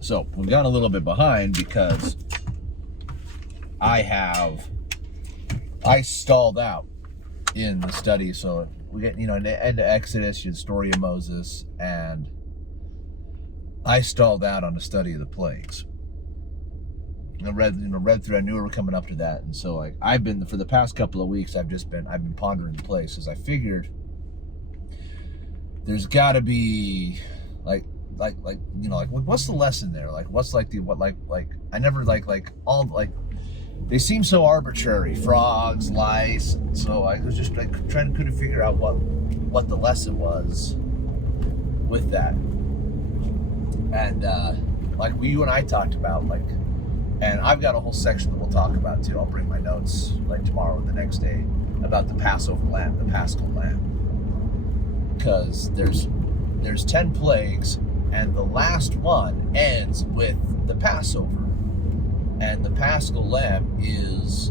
So we've gone a little bit behind because I stalled out in the study. So we get, in the end of Exodus, the story of Moses, and I stalled out on the study of the plagues. I read through. I knew we were coming up to that, and so I've been, for the past couple of weeks, I've been pondering the plagues, because I figured there's got to be what's the lesson there? What's I never they seem so arbitrary, frogs, lice. So I was just trying to figure out what the lesson was with that. And you and I talked about and I've got a whole section that we'll talk about too. I'll bring my notes tomorrow or the next day about the Passover lamb, the Paschal lamb, because there's 10 plagues, and the last one ends with the Passover. And the Paschal lamb is,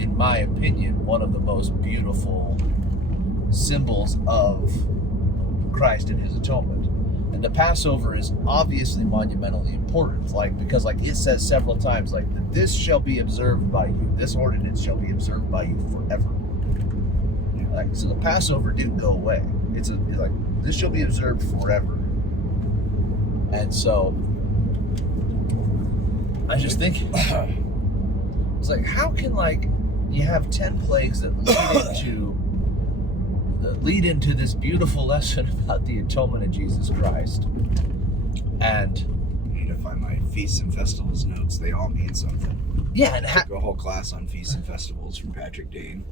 in my opinion, one of the most beautiful symbols of Christ and his atonement. And the Passover is obviously monumentally important, because it says several times, this shall be observed by you, this ordinance shall be observed by you forever. So the Passover didn't go away. It's this shall be observed forever. And so I just think it's how can you have 10 plagues that lead into this beautiful lesson about the atonement of Jesus Christ. And I need to find my feasts and festivals notes. They all mean something. Yeah, and took a whole class on feasts and festivals from Patrick Dane.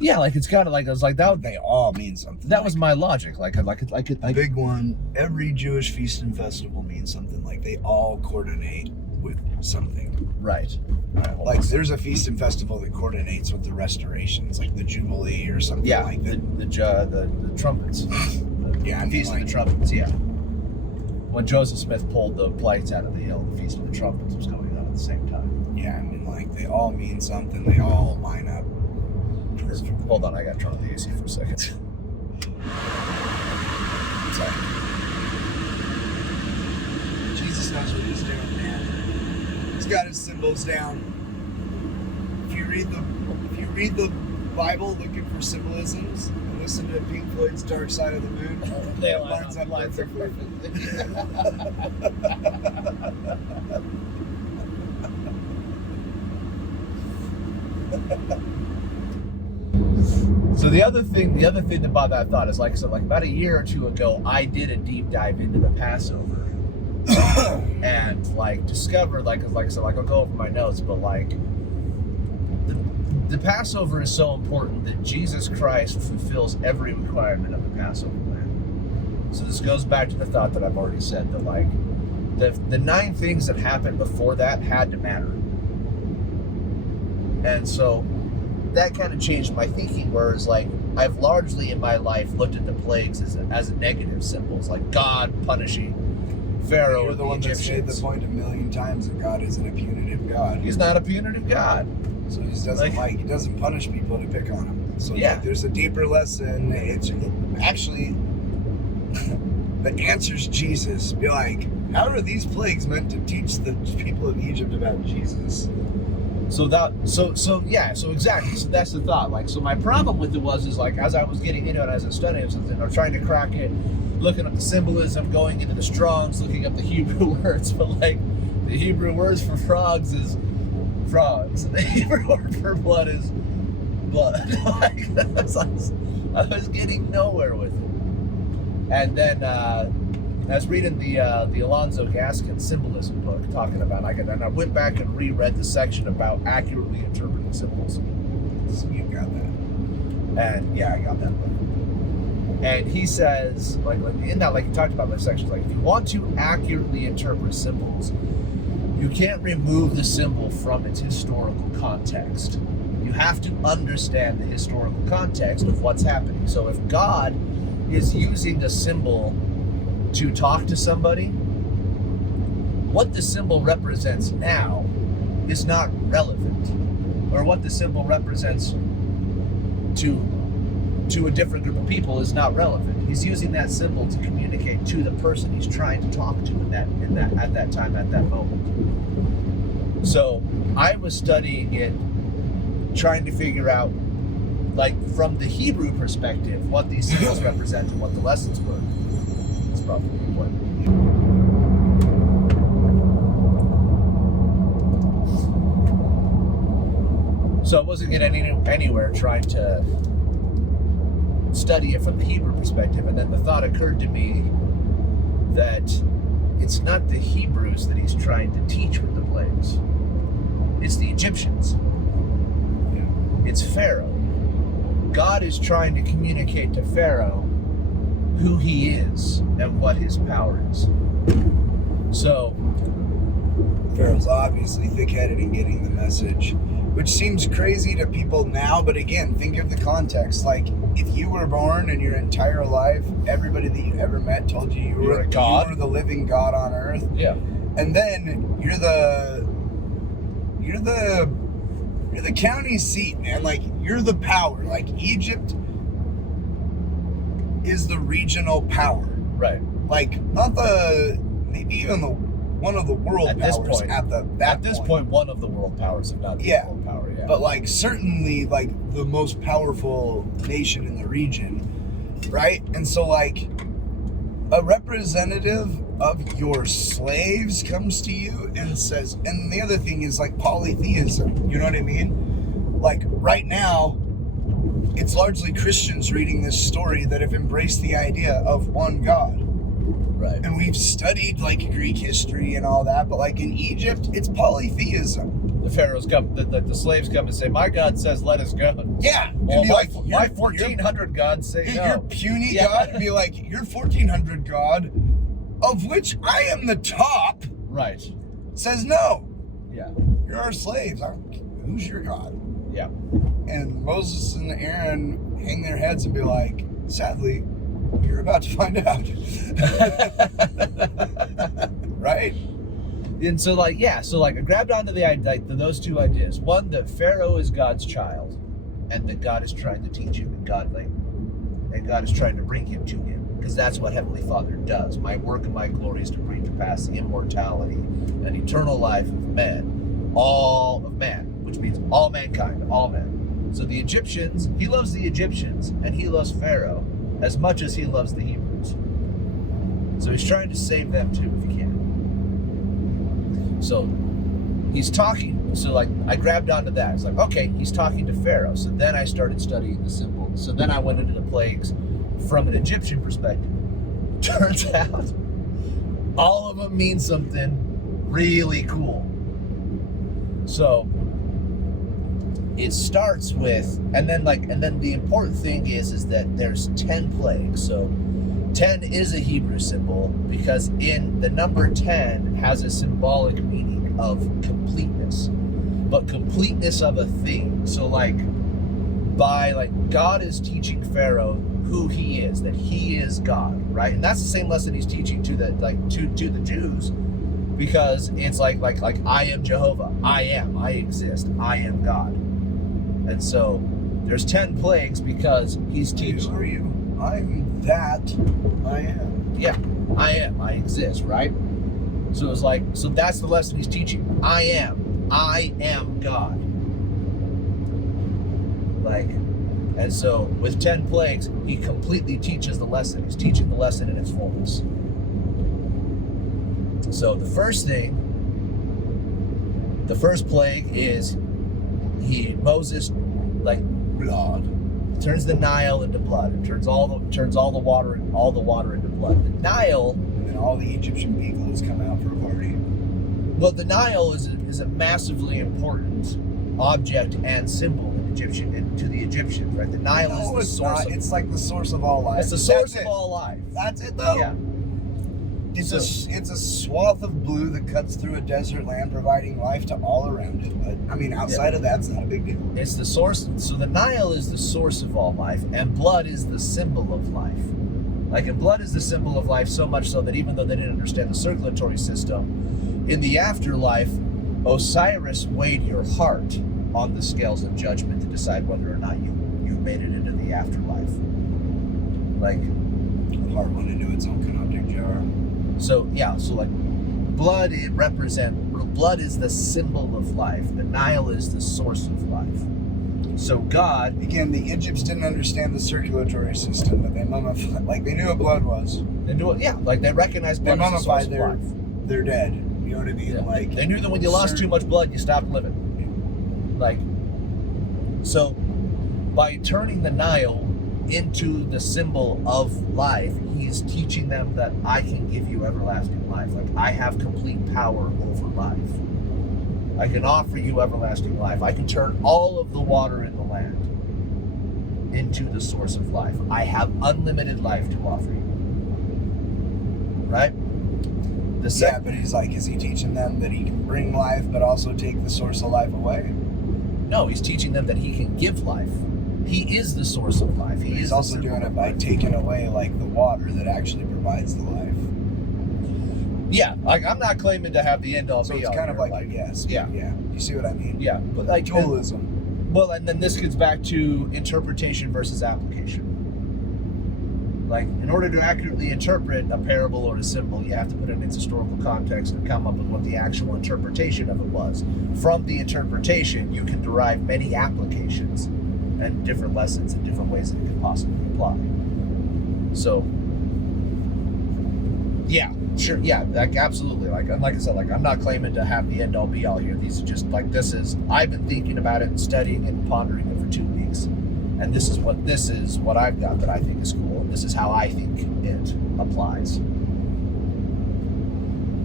Yeah, it's got I was that. They all mean something. That was my logic. The big one. Every Jewish feast and festival means something. They all coordinate with something. Right. All right, there's a feast and festival that coordinates with the restorations, the Jubilee or something like that. The trumpets. The Feast of the Trumpets, yeah. When Joseph Smith pulled the lights out of the hill, the Feast of the Trumpets was going on at the same time. Yeah, they all mean something. They all line up perfectly. Hold on, I got to turn on the AC for a second. Sorry. Jesus knows what he's doing, man. He's got his symbols down. If you read the Bible looking for symbolisms and listen to Pink Floyd's Dark Side of the Moon, they lines up perfectly. So the other thing about that thought is about a year or two ago, I did a deep dive into the Passover. And discovered I'll go over my notes, but the Passover is so important that Jesus Christ fulfills every requirement of the Passover lamb. So this goes back to the thought that I've already said, that the 9 things that happened before that had to matter. And so that kind of changed my thinking, whereas I've largely in my life looked at the plagues as negative symbols, God punishing Pharaoh. You're the one that's made the point a million times that God isn't a punitive God. He's not a punitive God. So he doesn't he doesn't punish people to pick on him. So there's a deeper lesson. It's actually the answer's Jesus. Be how are these plagues meant to teach the people of Egypt about Jesus? So exactly. So that's the thought. So my problem with it was as I was getting into it, as I was studying something or trying to crack it, looking up the symbolism, going into the Strongs, looking up the Hebrew words, but the Hebrew words for frogs is frogs, and the Hebrew word for blood is blood. I was getting nowhere with it. And then I was reading the Alonzo Gaskin symbolism book, talking about, and I went back and reread the section about accurately interpreting symbols. So you got that. And yeah, I got that book. And he says, in that, he talked about my sections, if you want to accurately interpret symbols, you can't remove the symbol from its historical context. You have to understand the historical context of what's happening. So if God is using a symbol to talk to somebody, what the symbol represents now is not relevant, or what the symbol represents to a different group of people is not relevant. He's using that symbol to communicate to the person he's trying to talk to at that time, at that moment. So I was studying it, trying to figure out, like, from the Hebrew perspective, what these symbols represent and what the lessons were. That's probably what. So I wasn't getting anywhere trying to study it from the Hebrew perspective, and then the thought occurred to me that it's not the Hebrews that he's trying to teach with the plagues. It's the Egyptians. It's Pharaoh. God is trying to communicate to Pharaoh who he is and what his power is. So Pharaoh's obviously thick-headed in getting the message, which seems crazy to people now, but again, think of the context. Like, if you were born and your entire life, everybody that you ever met told you you were the living God on earth. Yeah. And then you're the county seat, man. Like, you're the power. Like, Egypt is the regional power. Right. Like, not maybe even one of the world powers at this point. One of the world powers, if not the world power, yeah. But, like, certainly, like, the most powerful nation in the region, right? And so, like, a representative of your slaves comes to you and says, and the other thing is, like, polytheism, you know what I mean? Like, right now, it's largely Christians reading this story that have embraced the idea of one God. Right. And we've studied, like, Greek history and all that, but, like, in Egypt, it's polytheism. The pharaohs come, the slaves come and say, "My God says, let us go." Yeah. Well, be like, my 1,400 gods say no. Your puny God would be like, your 1,400 God, of which I am the top, right, says no. Yeah. You're our slaves. Who's your God? Yeah. And Moses and Aaron hang their heads and be like, sadly, you're about to find out. Right? And so, like, I grabbed onto those two ideas. One, that Pharaoh is God's child, and that God is trying to teach him, and God is trying to bring him to him, because that's what Heavenly Father does. My work and my glory is to bring to pass the immortality and eternal life of men, all of man, which means all mankind, all men. So the Egyptians, he loves the Egyptians, and he loves Pharaoh as much as he loves the Hebrews. So he's trying to save them too, if he can. So he's talking, so, like, I grabbed onto that. It's like, okay, he's talking to Pharaoh. So then I started studying the symbols. So then I went into the plagues from an Egyptian perspective. Turns out all of them mean something really cool. So it starts with, and then the important thing is that there's 10 plagues. So 10 is a Hebrew symbol because in the number 10 has a symbolic meaning of completeness, but completeness of a thing. So, like, God is teaching Pharaoh who he is, that he is God, right? And that's the same lesson he's teaching to the Jews, because it's like I am Jehovah, I exist, I am God. And so there's 10 plagues because he's teaching. Who are you? I'm that. I am. Yeah, I am. I exist, right? So it's like, so that's the lesson he's teaching. I am God. Like, and so with 10 plagues, he completely teaches the lesson. He's teaching the lesson in its fullness. So the first plague is Moses, like, blood. Turns the Nile into blood. It turns all the water into blood. The Nile, and then all the Egyptian beagles come out for a party. Well, the Nile is a massively important object and symbol to the Egyptians, right? The Nile is the source. It's like the source of all life. It's the source of all life. That's it, though. Yeah. It's a swath of blue that cuts through a desert land, providing life to all around it. But I mean, outside of that, it's not a big deal. It's the source. So the Nile is the source of all life, and blood is the symbol of life. Like, and blood is the symbol of life, so much so that even though they didn't understand the circulatory system, in the afterlife, Osiris weighed your heart on the scales of judgment to decide whether or not you made it into the afterlife. Like, The heart went into its own canoptic jar. So yeah, so like blood, blood is the symbol of life. The Nile is the source of life. So God, again, the Egypts didn't understand the circulatory system, but they mummified. Like they knew what blood was. They knew it. Yeah, like they recognized blood as the source of life. They're dead. You know what I mean? Yeah. Like they knew that when you lost too much blood, you stopped living. Like, so by turning the Nile into the symbol of life, he's teaching them that I can give you everlasting life. Like I have complete power over life. I can offer you everlasting life. I can turn all of the water in the land into the source of life. I have unlimited life to offer you. Right? But he's like, is he teaching them that he can bring life but also take the source of life away? No, he's teaching them that he can give life. He is the source of life. He's also doing it by taking away like the water that actually provides the life. Yeah, like I'm not claiming to have the end all so be all. So it's kind of like a yes. Yeah. Yeah. You see what I mean? Yeah. But like dualism. And then this gets back to interpretation versus application. Like, in order to accurately interpret a parable or a symbol, you have to put it in its historical context and come up with what the actual interpretation of it was. From the interpretation, you can derive many applications and different lessons and different ways that it could possibly apply. So, yeah, sure, yeah, like absolutely. Like I said, like I'm not claiming to have the end all be all here. These are just like I've been thinking about it and studying and pondering it for 2 weeks. And this is what I've got that I think is cool. This is how I think it applies.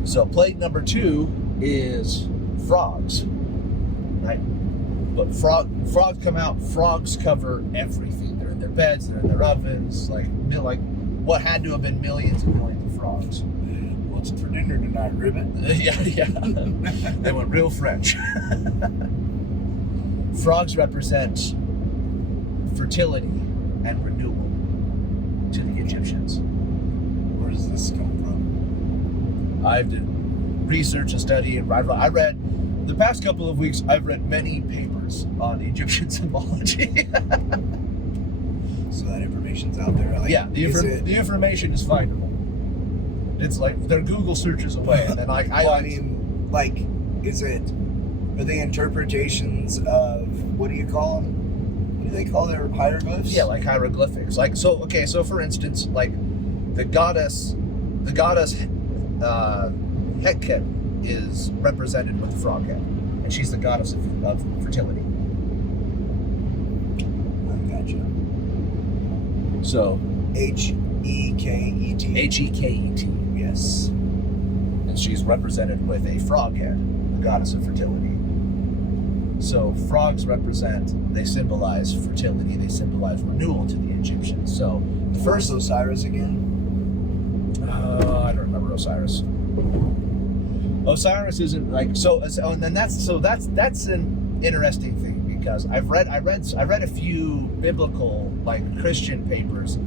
So plague number 2 is frogs, right? But frogs come out. Frogs cover everything. They're in their beds. They're in their ovens. Like what had to have been millions and millions of frogs. What's for dinner tonight, ribbit? Yeah. They went real French. Frogs represent fertility and renewal to the Egyptians. Where does this come from? I've done research and study, and I read the past couple of weeks. I've read many papers on Egyptian symbology. So that information's out there. Like, yeah, the information is findable. It's like they're Google searches away, and then like are they interpretations of what do you call them? Do they call their hieroglyphs? Yeah, like hieroglyphics. Like so for instance, like the goddess Heket is represented with a frog head, and she's the goddess of fertility. I gotcha. So Heket. Heket. Yes. And she's represented with a frog head, the goddess of fertility. So frogs they symbolize fertility, they symbolize renewal to the Egyptians. So the first Osiris again? I don't remember Osiris. Osiris isn't like and then that's an interesting thing because I've read a few biblical like Christian papers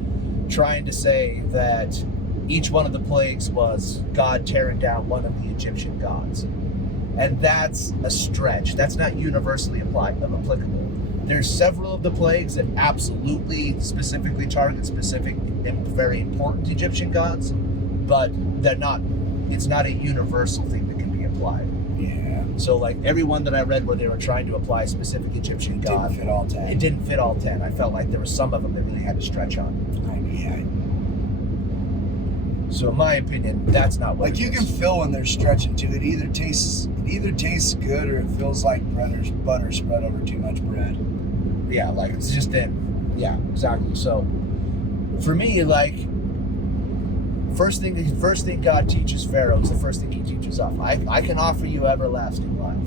trying to say that each one of the plagues was God tearing down one of the Egyptian gods. And that's a stretch. That's not universally applicable. There's several of the plagues that absolutely specifically target specific and very important Egyptian gods, but it's not a universal thing that can be applied. Yeah. So like every one that I read where they were trying to apply a specific Egyptian god, it didn't fit all 10. I felt like there were some of them that really had to stretch on. Yeah. So in my opinion, that's not what like you can feel when they're stretching too. It either tastes good or it feels like butter spread over too much bread. Yeah, like it's just thin. Yeah, exactly. So for me, like first thing God teaches Pharaoh is the first thing he teaches us. I can offer you everlasting life.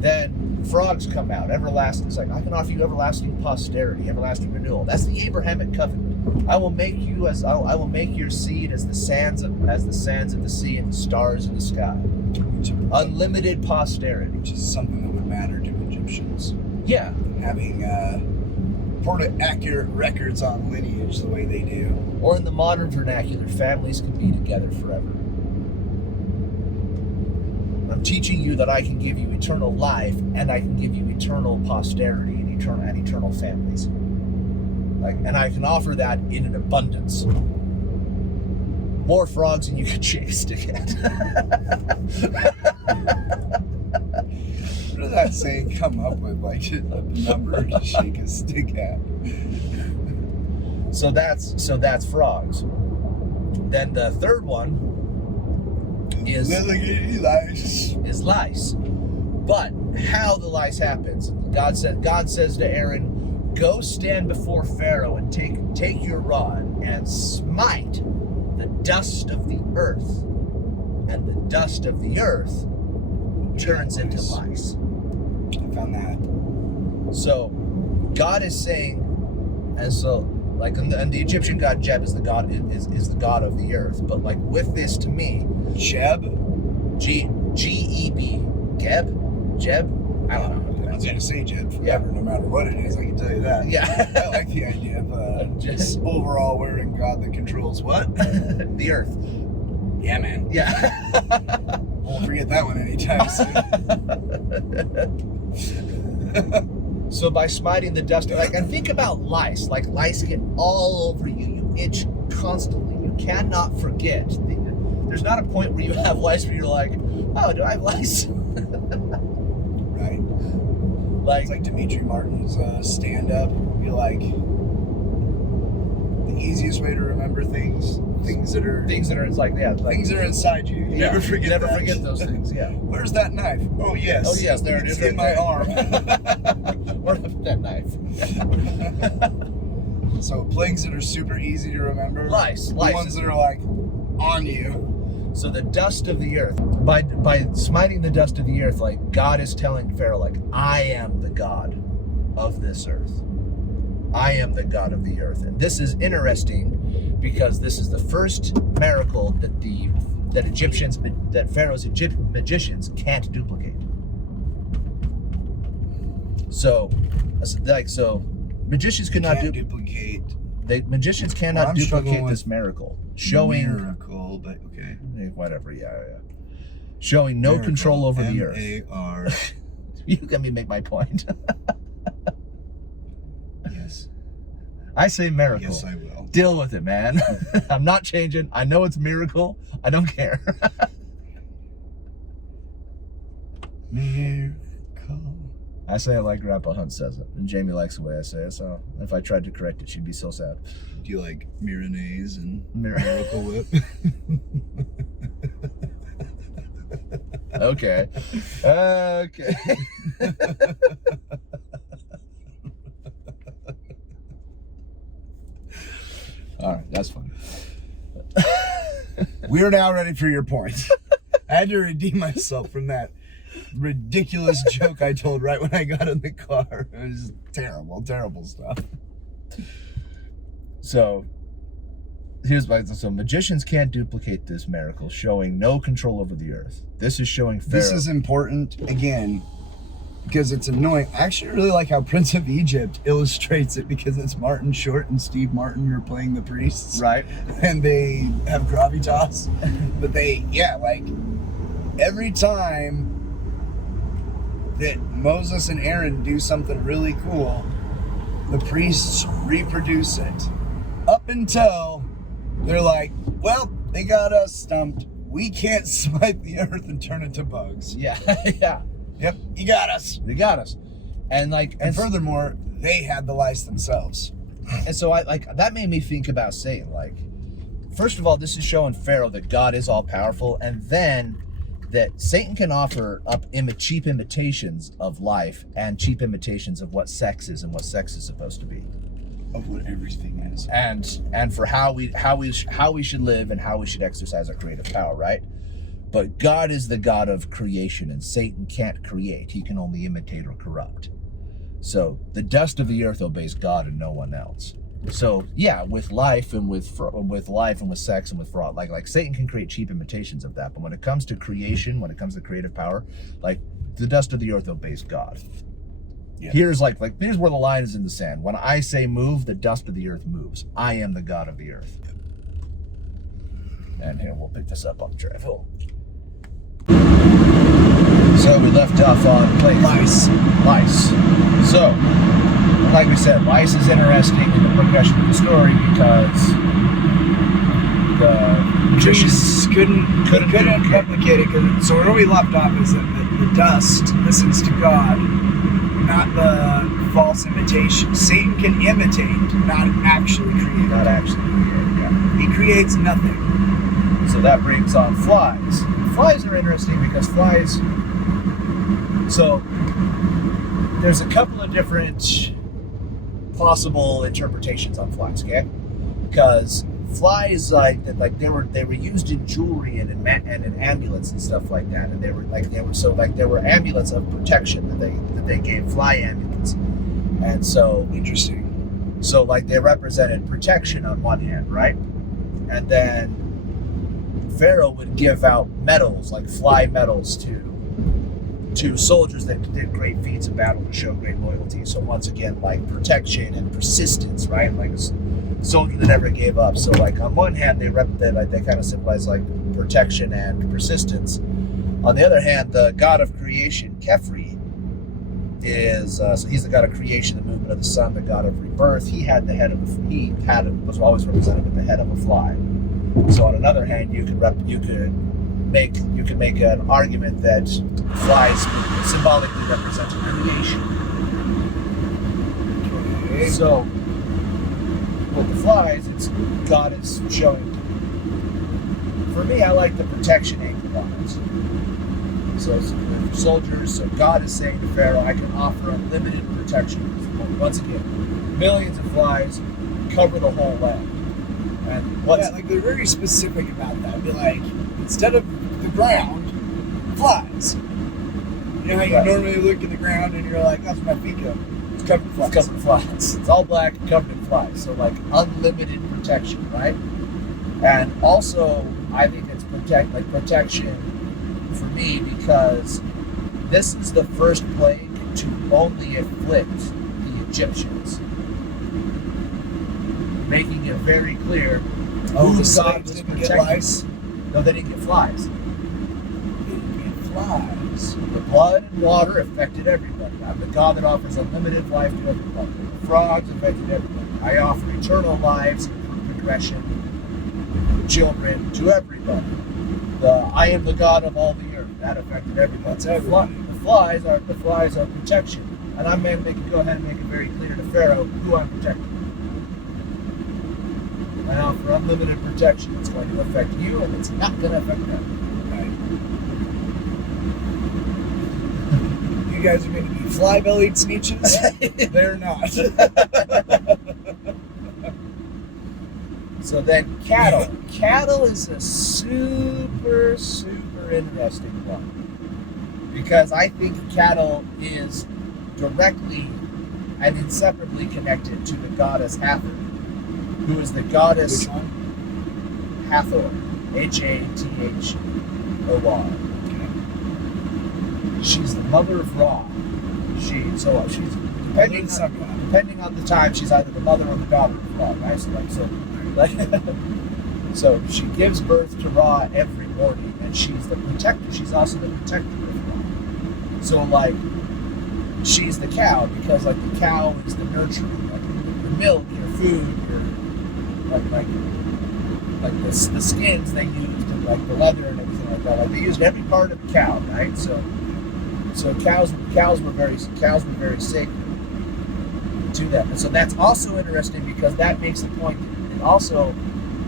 Then frogs come out. Everlasting. It's like I can offer you everlasting posterity, everlasting renewal. That's the Abrahamic covenant. I will make your seed as the sands of the sea and the stars in the sky. Unlimited posterity, which is something that would matter to Egyptians. Yeah, having accurate records on lineage the way they do. Or in the modern vernacular, families can be together forever. I'm teaching you that I can give you eternal life, and I can give you eternal posterity and eternal families. And I can offer that in an abundance. more frogs than you could shake a stick at. Where did that saying come up with? Like a number to shake a stick at. So that's frogs. Then the third one is lice. But how the lice happens? God says to Aaron, "Go stand before Pharaoh and take your rod and smite the dust of the earth, and the dust of the earth turns into lice." I found that. So God is saying, and so like, and the Egyptian god Jeb is the god of the earth. But like with this, to me, Jeb, G-E-B, Jeb, I don't know. I was gonna say Jeb forever, no matter what it is. I can tell you that. Yeah, I like the idea of just overall wearing God that controls what? The earth. Yeah, man. Yeah. Won't forget that one anytime soon. So by smiting the dust, like, and think about lice. Like, lice get all over you. You itch constantly. You cannot forget. There's not a point where you have lice where you're like, oh, do I have lice? Right. Like, it's like Dimitri Martin's stand-up. You're like, the easiest way to remember things that are it's like, yeah, like, things that are inside you. You never forget. Never forget those things. Yeah. Where's that knife? Oh yes. Oh yes, there it is. It's in my arm. Where did that knife? So plagues that are super easy to remember. Lice. The ones that are like on you. So the dust of the earth. By smiting the dust of the earth, like, God is telling Pharaoh, like, I am the God of this earth. I am the God of the earth. And this is interesting because this is the first miracle that Pharaoh's magicians can't duplicate. So magicians could not duplicate. Magicians cannot duplicate this miracle. Showing miracle, but okay. Whatever, yeah. Showing no miracle, control over the earth. M-A-R. You let me make my point. Yes. I say miracle. Yes, I will. Deal with it, man. I'm not changing. I know it's a miracle. I don't care. Miracle. I say it like Grandpa Hunt says it, and Jamie likes the way I say it, so if I tried to correct it, she'd be so sad. Do you like Milanese and Miracle Whip? Okay. All right, that's fine. We are now ready for your point. I had to redeem myself from that ridiculous joke I told right when I got in the car. It was terrible stuff. So magicians can't duplicate this miracle, showing no control over the earth. This is showing Pharaoh. This is important, again, because it's annoying. I actually really like how Prince of Egypt illustrates it, because it's Martin Short and Steve Martin who are playing the priests. Right. And they have gravitas. But like, every time that Moses and Aaron do something really cool, the priests reproduce it. Up until they're like, well, they got us stumped. We can't smite the earth and turn it to bugs. Yeah, yeah. Yep, you got us. They got us. And furthermore, they had the lice themselves. And so that made me think about Satan. Like, first of all, this is showing Pharaoh that God is all powerful, and then that Satan can offer up cheap imitations of life and cheap imitations of what sex is and what sex is supposed to be. Of what everything is. And for how we should live and how we should exercise our creative power, right? But God is the God of creation, and Satan can't create. He can only imitate or corrupt. So the dust of the earth obeys God and no one else. So yeah, with life and with sex and with fraud, like Satan can create cheap imitations of that. But when it comes to creation, when it comes to creative power, like, the dust of the earth obeys God. Yeah. Here's where the line is in the sand. When I say move, the dust of the earth moves. I am the God of the earth. And here, we'll pick this up on the drive home. So we left off on lice. So, like we said, lice is interesting in the progression of the story because the Trees couldn't replicate it. So where we left off is that the dust listens to God, not the false imitation. Satan can imitate, not actually create. Not actually create, yeah. He creates nothing. So that brings on flies. Flies are interesting because flies... So there's a couple of different possible interpretations on flies, okay? Because flies they were used in jewelry and in amulets and stuff like that, and they were amulets of protection that they gave, fly amulets. And so Interesting. So like they represented protection on one hand, right? And then Pharaoh would give out medals, like fly medals, to soldiers that did great feats of battle to show great loyalty. So once again, like protection and persistence, right? Like a soldier that never gave up. So like on one hand, they kind of symbolize like protection and persistence. On the other hand, the god of creation, Khepri, is so he's the god of creation, the movement of the sun, the god of rebirth. He was always represented with the head of a fly. So on another hand, you could make an argument that flies symbolically represent creation. Okay. So with the flies, God is showing. For me, I like the protection angle on it. So for soldiers, so God is saying to Pharaoh, I can offer unlimited protection. Once again, millions of flies cover the whole land. And they're very specific about that. Be like, instead of the ground, flies. You know how you normally look at the ground and you're like, that's where my feet go. It's covered in flies. It's covered in flies. It's all black, covered in flies. So like unlimited protection, right? And also, I think it's protection for me because this is the first plague to only afflict the Egyptians, making it very clear who the God was didn't get protecting. lice? No, they didn't get flies. They didn't get flies. The blood and water affected everybody. I'm the God that offers unlimited life to everybody. The frogs affected everybody. I offer eternal lives and progression, children to everybody. I am the God of all the earth. That affected everybody. That's everybody. The flies are protection, and I'm going to go ahead and make it very clear to Pharaoh who I'm protecting. I offer unlimited protection. It's going to affect you, and it's not going to affect them. Right. You guys are going to be fly-bellied sneeches? They're not. So then cattle. Cattle is a super, super interesting one. Because I think cattle is directly and inseparably connected to the goddess Hathor, who is the goddess Hathor, Hathor. She's the mother of Ra. She's depending on the time, she's either the mother or the daughter of Ra, right? So she gives birth to Ra every morning, and she's the protector. She's also the protector of Ra. So like, she's the cow because like the cow is the nurturing, like your milk, your food, your like the skins they used and like the leather and everything like that. Like they used every part of the cow, right? So cows were very sacred to them. And so that's also interesting because that makes the point. And also,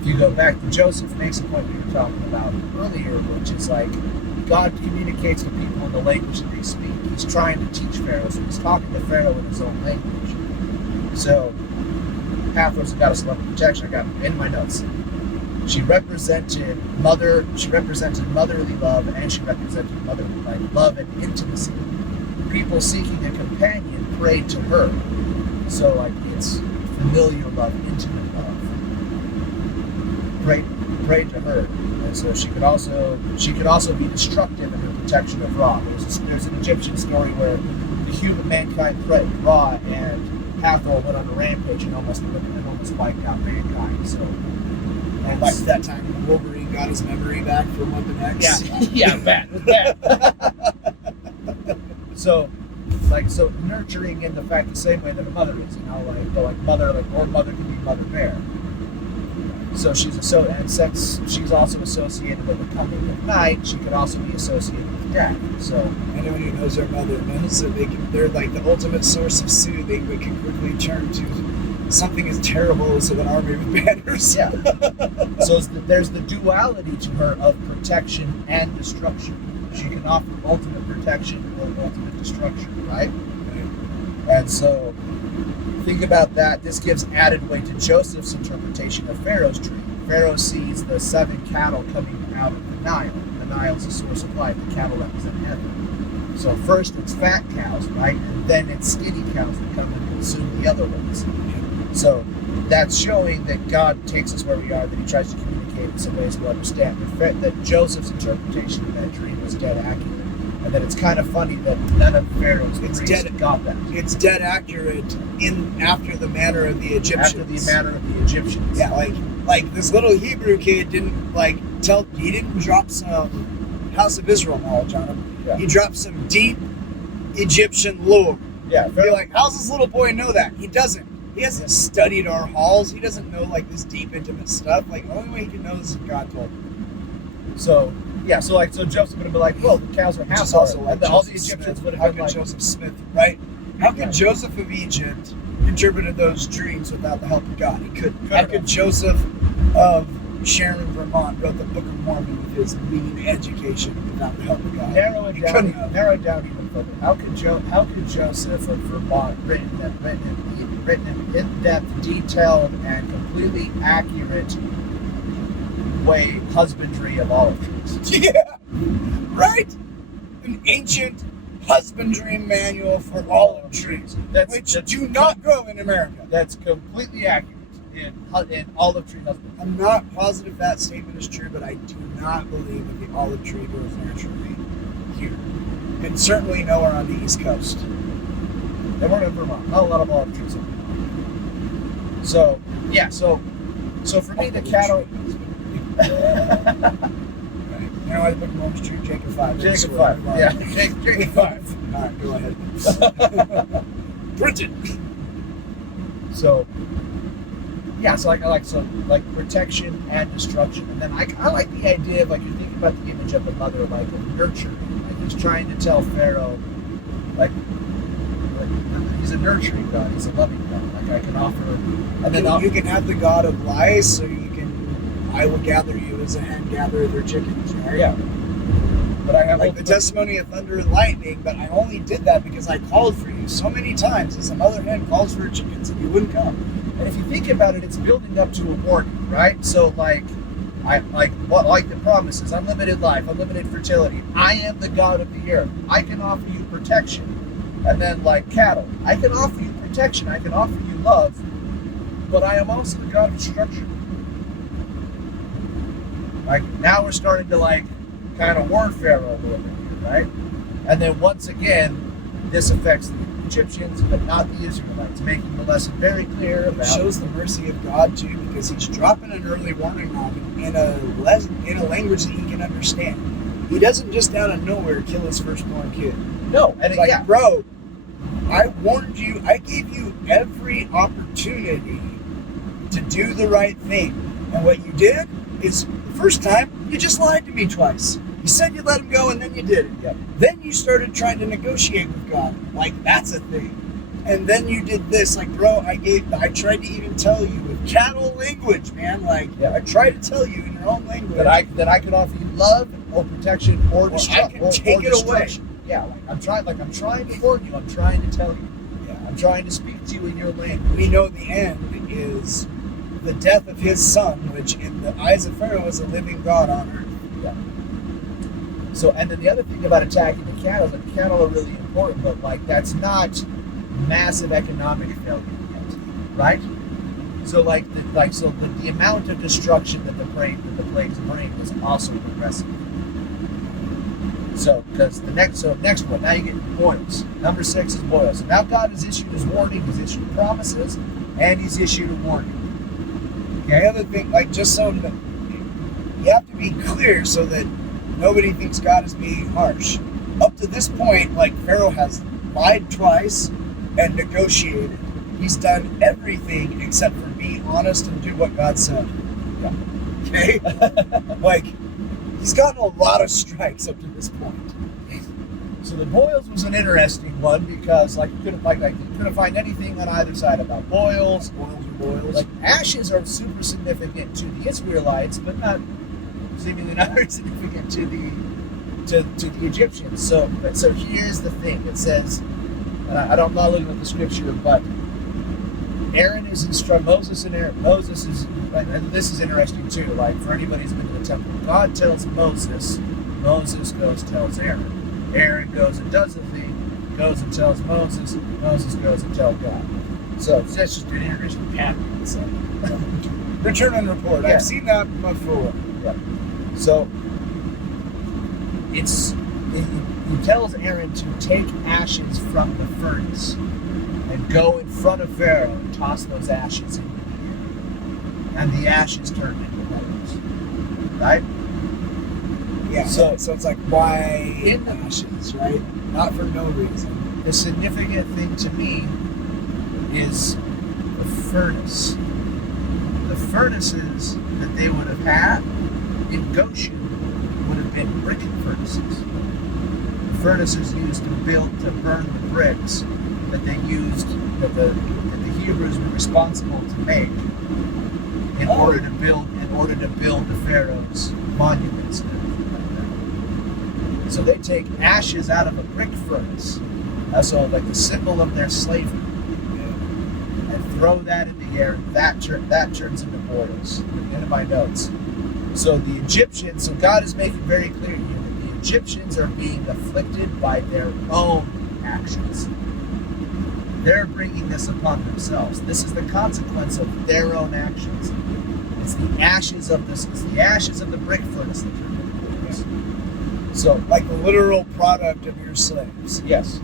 if you go back to Joseph, makes the point we were talking about earlier, which is like God communicates to people in the language that they speak. He's trying to teach Pharaoh, so he's talking to Pharaoh in his own language. So Hathor's a goddess of love and protection. I got in my notes. She represented motherly love, and she represented love and intimacy. People seeking a companion prayed to her. So like it's familiar love, intimate love. Prayed to her. And so she could also be destructive in her protection of Ra. There's an Egyptian story where the human mankind threatened Ra, and Hathor went on a rampage and almost wiped out mankind. So. And like that time when Wolverine got his memory back from Weapon X. Yeah, bad. So nurturing in the fact the same way that a mother is, mother can be Mother Bear. So and since she's also associated with the coming of night, she could also be associated with death. So anyone who knows their mother knows that they're like the ultimate source of soothing. We can quickly turn to something as terrible as an army with banners. Yeah. So there's the duality to her of protection and destruction. She can offer ultimate protection or ultimate destruction, right? And so think about that. This gives added weight to Joseph's interpretation of Pharaoh's dream. Pharaoh sees the 7 cattle coming out of the Nile. The Nile is the source of life. The cattle represent heaven. So first it's fat cows, right? And then it's skinny cows that come and consume the other ones. So that's showing that God takes us where we are, that he tries to communicate in some ways we'll understand. That Joseph's interpretation of that dream was dead accurate. And that it's kind of funny that none of Pharaoh's priests got that. It's dead accurate after the manner of the Egyptians. After the manner of the Egyptians. Yeah, like this little Hebrew kid didn't he didn't drop some House of Israel knowledge on him. Yeah. He dropped some deep Egyptian lore. Yeah. Be like, how's this little boy know that? He doesn't. He hasn't studied our halls. He doesn't know this deep, intimate stuff. The only way he can know this is God told him. So Joseph would have been like, well, the cows are half also all the Egyptians would have been like, Joseph Smith, right? How could Joseph of Egypt interpreted those dreams without the help of God? He couldn't. How could Joseph of Sharon, Vermont, wrote the Book of Mormon with his mean education without the help of God? Narrow it down even further. How could Joseph of Vermont written an in-depth, detailed, and completely accurate way husbandry of olive trees? Yeah, right. An ancient husbandry manual for olive trees, which do not grow in America. That's completely accurate in olive tree husbandry. I'm not positive that statement is true, but I do not believe that the olive tree grows naturally here, and certainly nowhere on the East Coast. They weren't in Vermont. Not a lot of olive trees in Vermont. So yeah, so for me, the cattle. Right. You know why the Book of Mormon's true? Jacob 5. Jacob 5. Yeah. Jacob 5. All right, go ahead. Print it. So yeah, so protection and destruction, and then I like the idea of you're thinking about the image of the mother, of nurturing. He's trying to tell Pharaoh, he's a nurturing God, he's a loving God. I can offer, and then you can have the God of lies, so I will gather you as a hen gathereth her chickens, right? Yeah. But I have the testimony of thunder and lightning, but I only did that because I called for you so many times as a mother hen calls for her chickens and you wouldn't come. And if you think about it, it's building up to a warning, right? So the promises, unlimited life, unlimited fertility. I am the God of the earth. I can offer you protection. And then cattle, I can offer you protection, I can offer you love, but I am also the God of destruction. Now we're starting to kind of warn Pharaoh a little bit here, right? And then once again, this affects the Egyptians, but not the Israelites, making the lesson very clear about. It shows the mercy of God too, because he's dropping an early warning on him in a language that he can understand. He doesn't just out of nowhere kill his firstborn kid. No, and bro, I warned you. I gave you every opportunity to do the right thing, and what you did is the first time you just lied to me twice. You said you let him go, and then you did it. Yep. Then you started trying to negotiate with God, that's a thing. And then you did this, bro. I tried to even tell you with cattle language, man. I tried to tell you in your own language that I could offer you love or protection or destruction. I can take it away. Yeah, I'm trying to warn you. I'm trying to tell you. Yeah, I'm trying to speak to you in your language. We know the end is the death of his son, which in the eyes of Pharaoh is a living God on earth. Yeah. So, and then the other thing about attacking the cattle is that the cattle are really important, but that's not massive economic failure yet, right? So the amount of destruction that the plagues bring is also progressive. So because next one, now you get boils. Number 6 is boils. So now God has issued his warning, he's issued promises, and he's issued a warning. Okay. The other thing, just so you have to be clear so that nobody thinks God is being harsh. Up to this point, Pharaoh has lied twice and negotiated. He's done everything except for be honest and do what God said. Yeah. Okay? Like, he's gotten a lot of strikes up to this point. So the boils was an interesting one because you couldn't find anything on either side about boils. Boils. Like ashes are super significant to the Israelites, but seemingly not very significant to the Egyptians. So here's the thing. It says, I'm not looking at the scripture, but Aaron is instructed. Moses is, and this is interesting too. Like for anybody who's been to the temple, God tells Moses. Moses goes tells Aaron. Aaron goes and does the thing. Goes and tells Moses. Moses goes and tells God. So that's just an interesting pattern. So return and report. Yeah. I've seen that before. Yeah. So he tells Aaron to take ashes from the furnace and go in front of Pharaoh and toss those ashes into the air. And the ashes turned into flames. Right? Yeah. So it's like, why in ashes, right? Not for no reason. The significant thing to me is the furnace. The furnaces that they would have had in Goshen would have been brick furnaces. The furnaces used to burn the bricks that they used, that the Hebrews were responsible to make in order to build the Pharaoh's monuments and everything like that. So they take ashes out of a brick furnace, so like the symbol of their slavery, and throw that in the air. That turns into boils. At the end of my notes. So the Egyptians, so God is making very clear here that the Egyptians are being afflicted by their own actions. They're bringing this upon themselves. This is the consequence of their own actions. It's the ashes of the brick furnace that turn into boils. So, like the literal product of your slaves. Yes.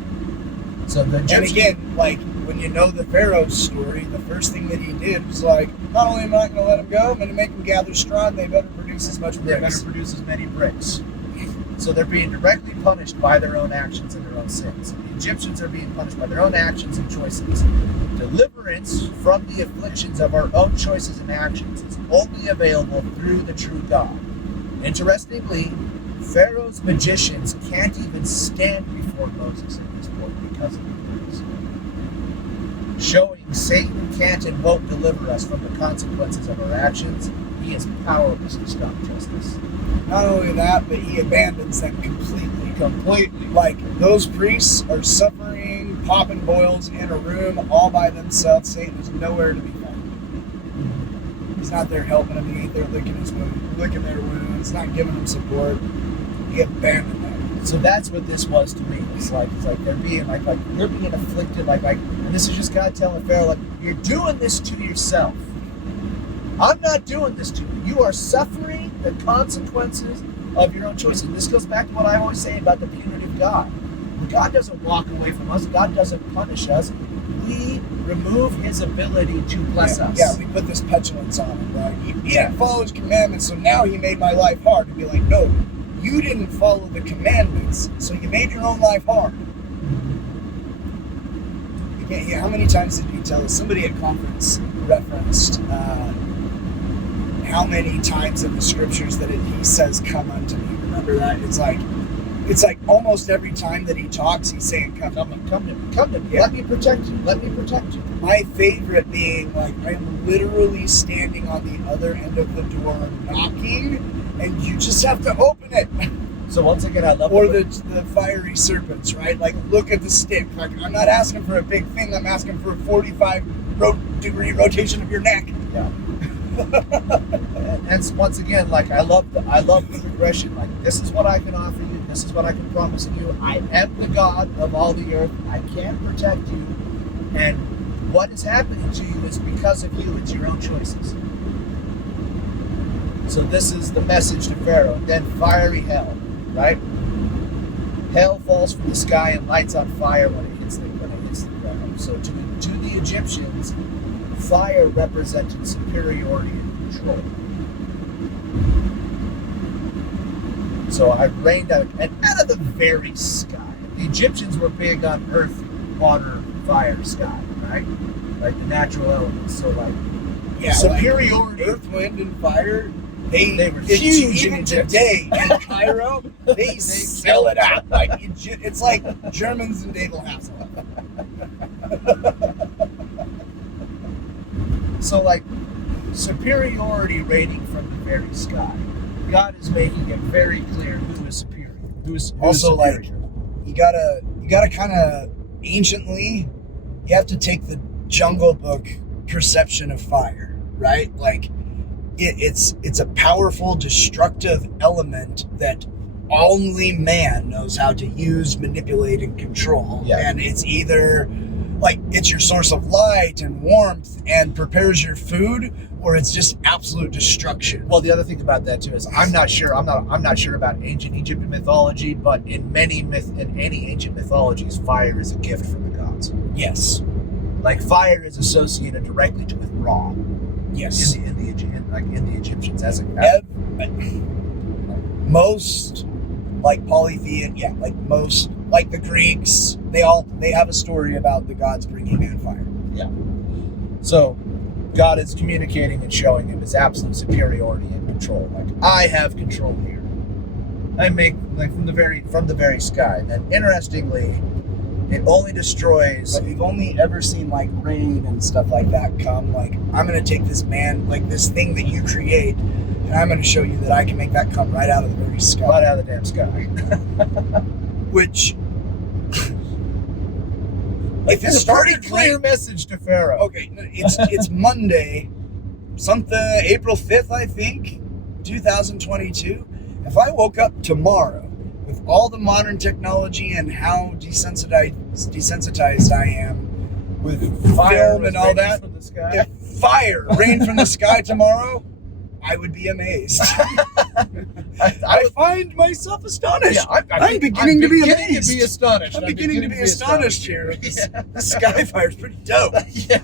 So the Egyptians, and again, like when you know the Pharaoh's story, the first thing that he did was like, not only am I not going to let them go, I'm going to make them gather straw, and they better produce as much bricks. They better produce as many bricks. So they're being directly punished by their own actions and their own sins. The Egyptians are being punished by their own actions and choices. Deliverance from the afflictions of our own choices and actions is only available through the true God. Interestingly, Pharaoh's magicians can't even stand before Moses at this point because of the furnace. Showing Satan can't and won't deliver us from the consequences of our actions. He is powerless to stop justice. Not only that, but he abandons them completely. Completely. Like, those priests are suffering, popping boils in a room all by themselves. Satan is nowhere to be found. He's not there helping them. He ain't there licking their wounds, not giving them support. He abandoned them. So that's what this was to me. It's like they're being like you're being afflicted, and this is just God telling Pharaoh, like, you're doing this to yourself. I'm not doing this to you. You are suffering the consequences of your own choices. This goes back to what I always say about the punitive God. God doesn't walk away from us. God doesn't punish us. We remove his ability to bless us. Yeah, we put this petulance on him. Right? He didn't follow his commandments, so now he made my life hard. And be like, no, you didn't follow the commandments, so you made your own life hard. You can't hear, how many times did you tell us? Somebody at conference referenced how many times in the scriptures that he says, come unto me. Remember that? It's like almost every time that he talks, he's saying, come to me. Yeah. Let me protect you. My favorite being like, I'm literally standing on the other end of the door knocking, and you just have to open it. So once again, I love the fiery serpents, right? Like, look at the stick. Like, I'm not asking for a big thing. I'm asking for a 45-degree rotation of your neck. Yeah. And once again, like, I love the progression. Like, this is what I can offer you. This is what I can promise you. I am the God of all the earth. I can protect you. And what is happening to you is because of you. It's your own choices. So this is the message to Pharaoh. Then fiery hell, right? Hell falls from the sky and lights on fire when it hits the ground. So to the Egyptians, fire represented superiority and control. So I rained out of the very sky. The Egyptians were big on earth, water, fire, sky, right? Like the natural elements. So like superiority. Like Earth, Wind, and Fire. They were it's, huge even in Egypt. today in Cairo. They sell it out like it's like Germans and David Hasselhoff. So, like, superiority rating from the very sky. God is making it very clear who is superior. Who's Also, superior. like, you gotta kind of anciently, you have to take the Jungle Book perception of fire, right? Like, it's a powerful, destructive element that only man knows how to use, manipulate, and control. Yeah. And it's either like it's your source of light and warmth and prepares your food, or it's just absolute destruction. Well, the other thing about that too is I'm not sure about ancient Egyptian mythology, but in any ancient mythologies, fire is a gift from the gods. Yes. Like, fire is associated directly with Ra. Yes. In the Egyptians as a most like polytheism, like the Greeks, they have a story about the gods bringing man fire. Yeah. So God is communicating and showing him his absolute superiority and control. Like, I have control here. I make, like, from the very sky. And interestingly, it only destroys. But we've only ever seen like rain and stuff like that come. Like, I'm gonna take this man, like this thing that you create, and I'm gonna show you that I can make that come right out of the very sky. Right out of the damn sky. Which, if it's a pretty clear message to Pharaoh. Okay, it's Monday, April 5th, I think, 2022. If I woke up tomorrow with all the modern technology and how desensitized I am with film and all that, if fire rained from the sky tomorrow, I would be amazed. I find myself astonished. Yeah, I'm beginning to be amazed. Astonished. I'm beginning to be astonished here. The sky fire's pretty dope. Yeah.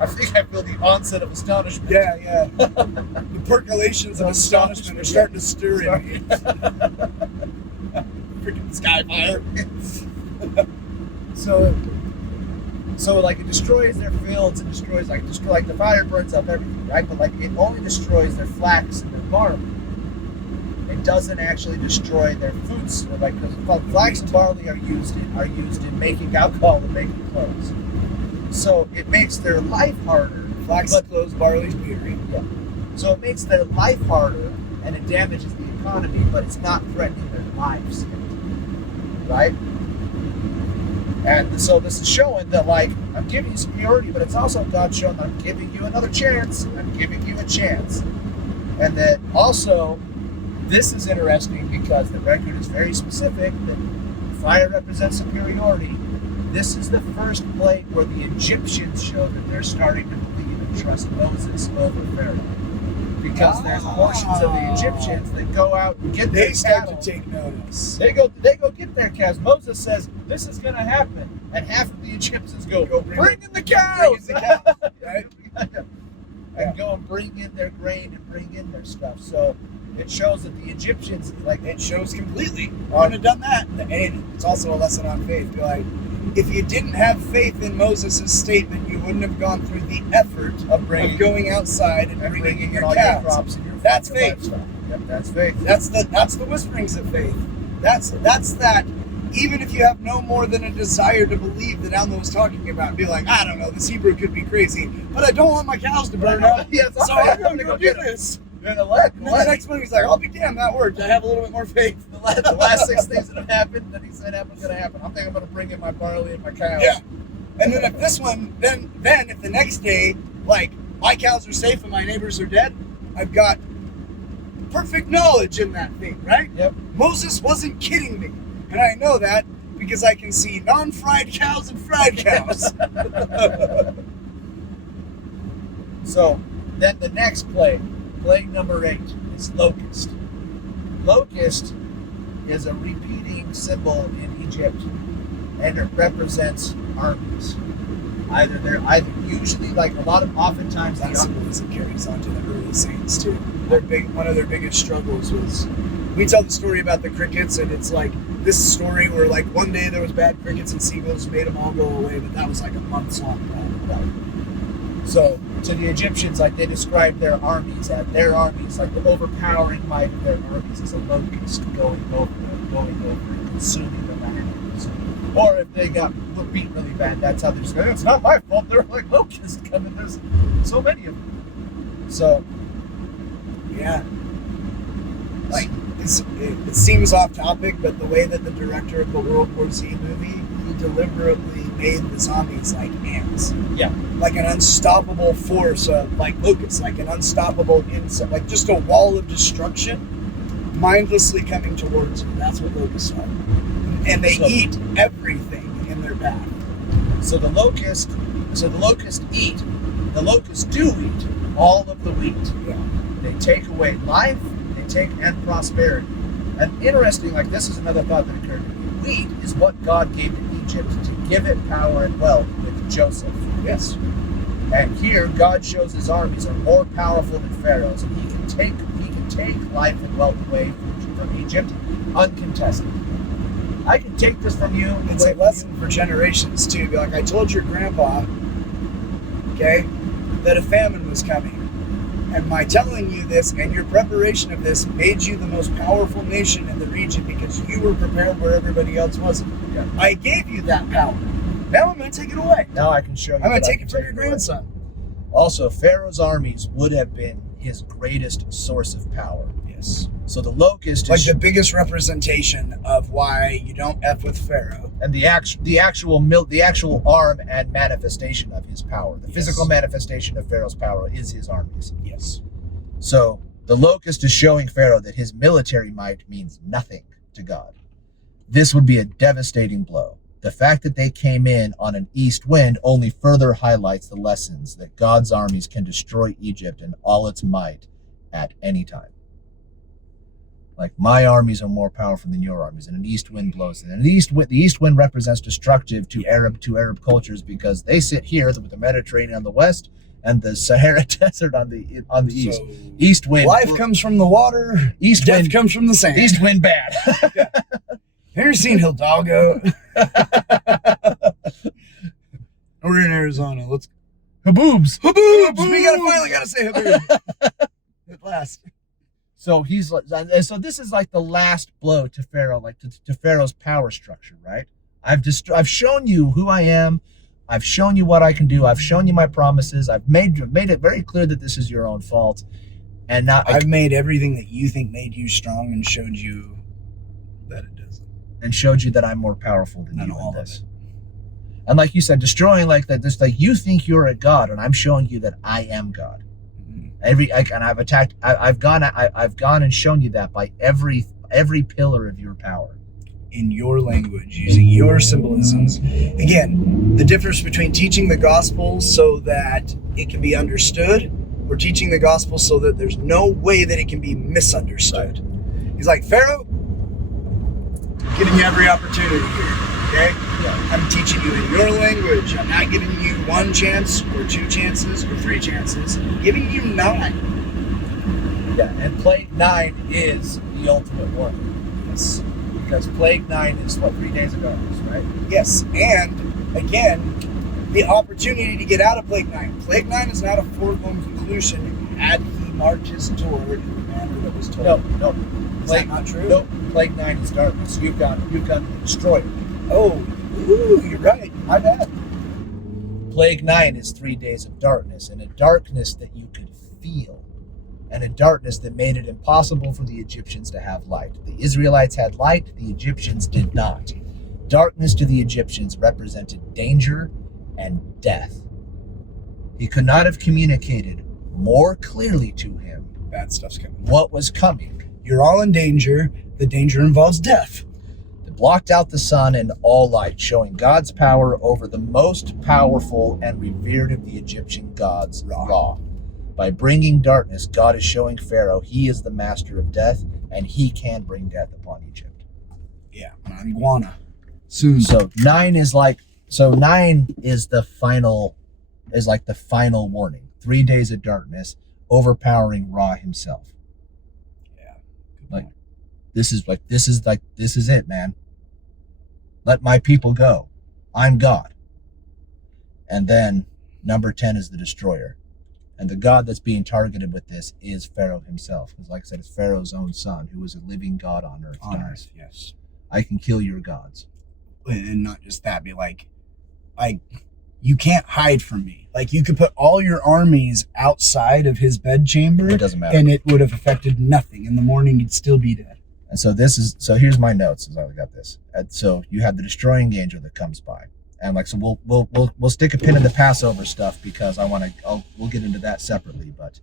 I think I feel the onset of astonishment. Yeah. The percolations of astonishment are starting to stir in me. Freaking sky fire. So like, it destroys their fields and destroys like the fire burns up everything, right? But like, it only destroys their flax and their barley. It doesn't actually destroy their foods, like, because flax and barley are used in making alcohol and making clothes. So it makes their life harder. Flax, clothes, barley's beer. Yeah. So it makes their life harder, and it damages the economy, but it's not threatening their lives, right? And so this is showing that, like, I'm giving you superiority, but it's also God showing that I'm giving you another chance. I'm giving you a chance. And that also, this is interesting because the record is very specific that fire represents superiority. This is the first plague where the Egyptians show that they're starting to believe and trust Moses over Pharaoh. Because there's portions of the Egyptians that go out and get their cattle. To take notice. They go get their cows. Moses says, this is going to happen. And half of the Egyptians go bring in the cows! Right? And go and bring in their grain and bring in their stuff. So it shows that the Egyptians, like, it shows completely. Wouldn't have done that. And it's also a lesson on faith. Be like, if you didn't have faith in Moses' statement, you wouldn't have gone through the effort of going outside and bringing in your all cows. your crops and your That's your faith. livestock. Yep, that's faith. That's the whisperings of faith. That's that. Even if you have no more than a desire to believe that Alma was talking about, be like, I don't know, this Hebrew could be crazy, but I don't want my cows to burn up, so I'm going to go do this. And the next one, he's like, I'll be damned, that worked. I have a little bit more faith. The last 6 things that have happened that he said happened going to happen. I'm going to bring in my barley and my cows. Yeah. And then if this one, then if the next day, like, my cows are safe and my neighbors are dead, I've got perfect knowledge in that thing, right? Yep. Moses wasn't kidding me. And I know that because I can see non-fried cows and fried cows. So then the next plague number 8, is locust. Locust is a repeating symbol in Egypt, and it represents armies. Usually, like, oftentimes that symbolism carries on to the early saints too. One of their biggest struggles was, we tell the story about the crickets, and it's like this story where, like, one day there was bad crickets and seagulls made them all go away, but that was like a months long problem. So to the Egyptians, like they described their armies, like the overpowering might of their armies as a locust going over and consuming the land. Or if they got beat really bad, that's how they just go, it's not my fault, they're like locusts coming, there's so many of them. So, yeah. Like, it seems off topic, but the way that the director of the World War Z movie, he deliberately made the zombies like ants. Yeah. Like an unstoppable force of, like locusts, like an unstoppable insect, like just a wall of destruction mindlessly coming towards you. That's what locusts are. And they eat everything in their path. So the locusts do eat all of the wheat. Yeah. They take away life, and prosperity. And interesting, like this is another thought that occurred to me. Wheat is what God gave to Egypt to give it power and wealth with Joseph. Yes. And here God shows his armies are more powerful than Pharaoh's, and he can take life and wealth away from Egypt uncontested. I can take this from you. It's a lesson for generations too. Be like, I told your grandpa, okay, that a famine was coming. And my telling you this and your preparation of this made you the most powerful nation in the region because you were prepared where everybody else wasn't. Yeah. I gave you that power. Now I'm going to take it away. Now I can show you. I'm going to take it from your grandson. Also, Pharaoh's armies would have been his greatest source of power. Yes. So the locust like is the biggest representation of why you don't F with Pharaoh. And the actual arm and manifestation of his power. The physical manifestation of Pharaoh's power is his armies. Yes. So the locust is showing Pharaoh that his military might means nothing to God. This would be a devastating blow. The fact that they came in on an east wind only further highlights the lessons that God's armies can destroy Egypt and all its might at any time. Like, my armies are more powerful than your armies, and an east wind blows it. And the east wind represents destructive to Arab cultures because they sit here with the Mediterranean on the west and the Sahara Desert on the east. So East wind. Life comes from the water. East Death wind comes from the sand. East wind bad. Yeah. Have you seen Hidalgo? We're in Arizona. Let's Haboobs. Haboobs. We finally gotta say haboob. At last. So so this is like the last blow to Pharaoh, like to Pharaoh's power structure, right? I've shown you who I am. I've shown you what I can do. I've shown you my promises. I've made it very clear that this is your own fault. And now I've made everything that you think made you strong and showed you that it doesn't. And showed you that I'm more powerful than you all in this. of it. And like you said, destroying like that, this like you think you're a god, and I'm showing you that I am God. I've gone and shown you that by every pillar of your power. In your language, using your symbolisms. Again, the difference between teaching the gospel so that it can be understood or teaching the gospel so that there's no way that it can be misunderstood. Right. He's like, Pharaoh, I'm giving you every opportunity here, okay? Yeah. I'm teaching you in your language. I'm not giving you one chance or two chances or three chances. I'm giving you 9. Yeah, and Plague 9 is the ultimate one. Yes. Because Plague 9 is, 3 days of darkness, right? Yes, and again, the opportunity to get out of Plague 9. Plague 9 is not a foregone conclusion had he marked his door in the manner that was told. No. Is that not true? No, Plague 9 is darkness. You've got to destroy it. Oh, you're right. My bad. Plague 9 is 3 days of darkness, and a darkness that you could feel, and a darkness that made it impossible for the Egyptians to have light. The Israelites had light, the Egyptians did not. Darkness to the Egyptians represented danger and death. He could not have communicated more clearly to him Bad stuff's coming. what was coming. You're all in danger. The danger involves death. It blocked out the sun and all light, showing God's power over the most powerful and revered of the Egyptian gods, Ra. By bringing darkness, God is showing Pharaoh he is the master of death, and he can bring death upon Egypt. Yeah, iguana. Soon. So 9 is the final warning. 3 days of darkness, overpowering Ra himself. Yeah. This is it, man. Let my people go. I'm God. And then Number 10 is the destroyer. And the God that's being targeted with this is Pharaoh himself. Because like I said, it's Pharaoh's own son, who is a living God on earth. On earth, yes. I can kill your gods. And not just that, be like, you can't hide from me. Like, you could put all your armies outside of his bedchamber. It doesn't matter. And it would have affected nothing. In the morning, you'd still be dead. And so here's my notes as I got this. And so you have the destroying angel that comes by. And like, so we'll stick a pin in the Passover stuff because we'll get into that separately. But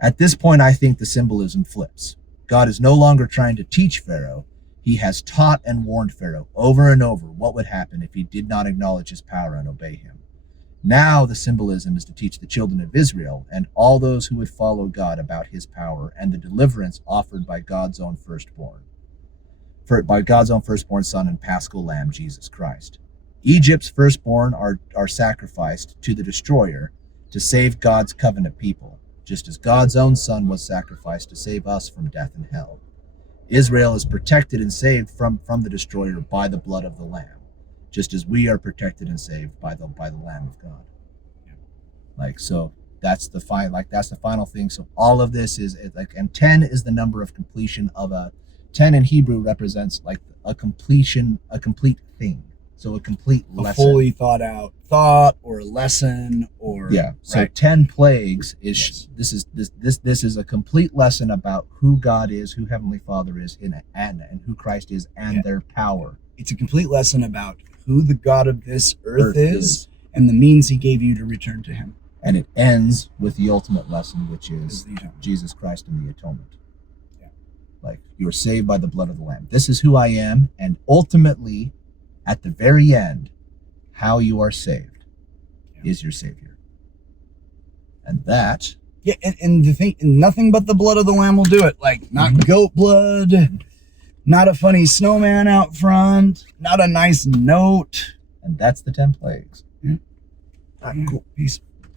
at this point, I think the symbolism flips. God is no longer trying to teach Pharaoh. He has taught and warned Pharaoh over and over what would happen if he did not acknowledge his power and obey him. Now the symbolism is to teach the children of Israel and all those who would follow God about his power and the deliverance offered by God's own firstborn son and paschal lamb, Jesus Christ. Egypt's firstborn are sacrificed to the destroyer to save God's covenant people, just as God's own son was sacrificed to save us from death and hell. Israel is protected and saved from the destroyer by the blood of the Lamb, just as we are protected and saved by the Lamb of God. Like, so that's the final thing. So all of this is like, and 10 is the number of completion of 10 in Hebrew represents like a complete thing. So a complete lesson. A fully thought out thought or a lesson or So right. 10 plagues is this is a complete lesson about who God is, who Heavenly Father is, and who Christ is, and their power. It's a complete lesson about who the God of this earth is and the means he gave you to return to him. And it ends with the ultimate lesson, which is Jesus Christ and the atonement. Yeah. Like, you're saved by the blood of the Lamb. This is who I am, and ultimately, at the very end, how you are saved is your Savior. And that... Yeah, and the thing, nothing but the blood of the Lamb will do it. Like, not goat blood, not a funny snowman out front, not a nice note. And that's the 10 plagues. Yeah. All right, cool. Peace.